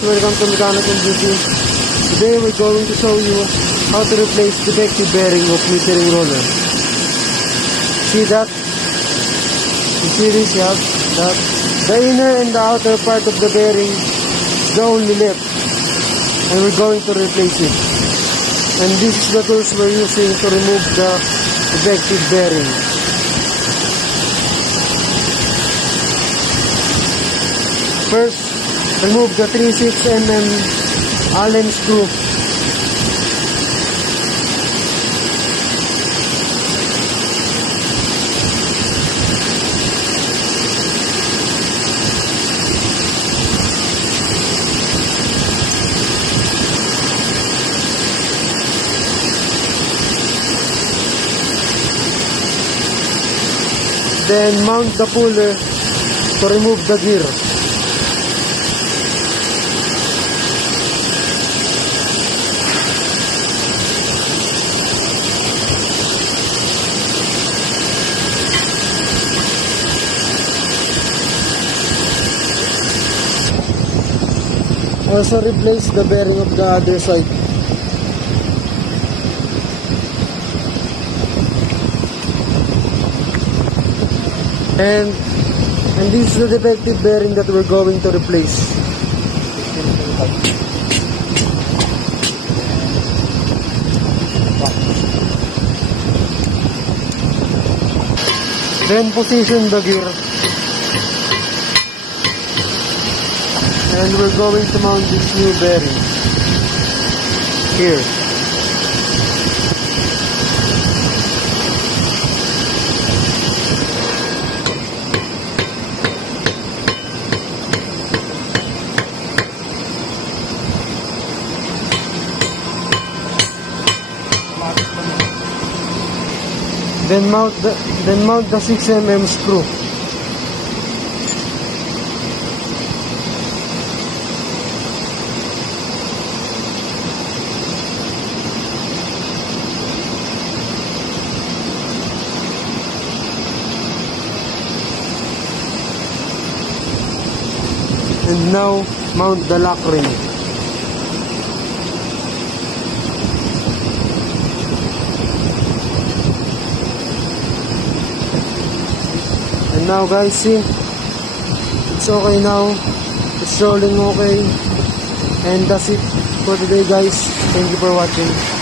welcome to Mechanical Beauty. Today we're going to show you how to replace defective bearing of metering roller. See that? You see this, yeah? That the inner and the outer part of the bearing is the only left, and we're going to replace it. And this is the tools we're using to remove the defective bearing. First, remove the 3/6 Allen screw. Then mount the puller to remove the gear. Also replace the bearing of the other side. And this is the defective bearing that we're going to replace. Then position the gear. And we're going to mount this new bearing here. Then mount the 6 mm screw. And now mount the lock ring. And now guys, see, it's okay now. It's rolling okay. And that's it for today guys. Thank you for watching.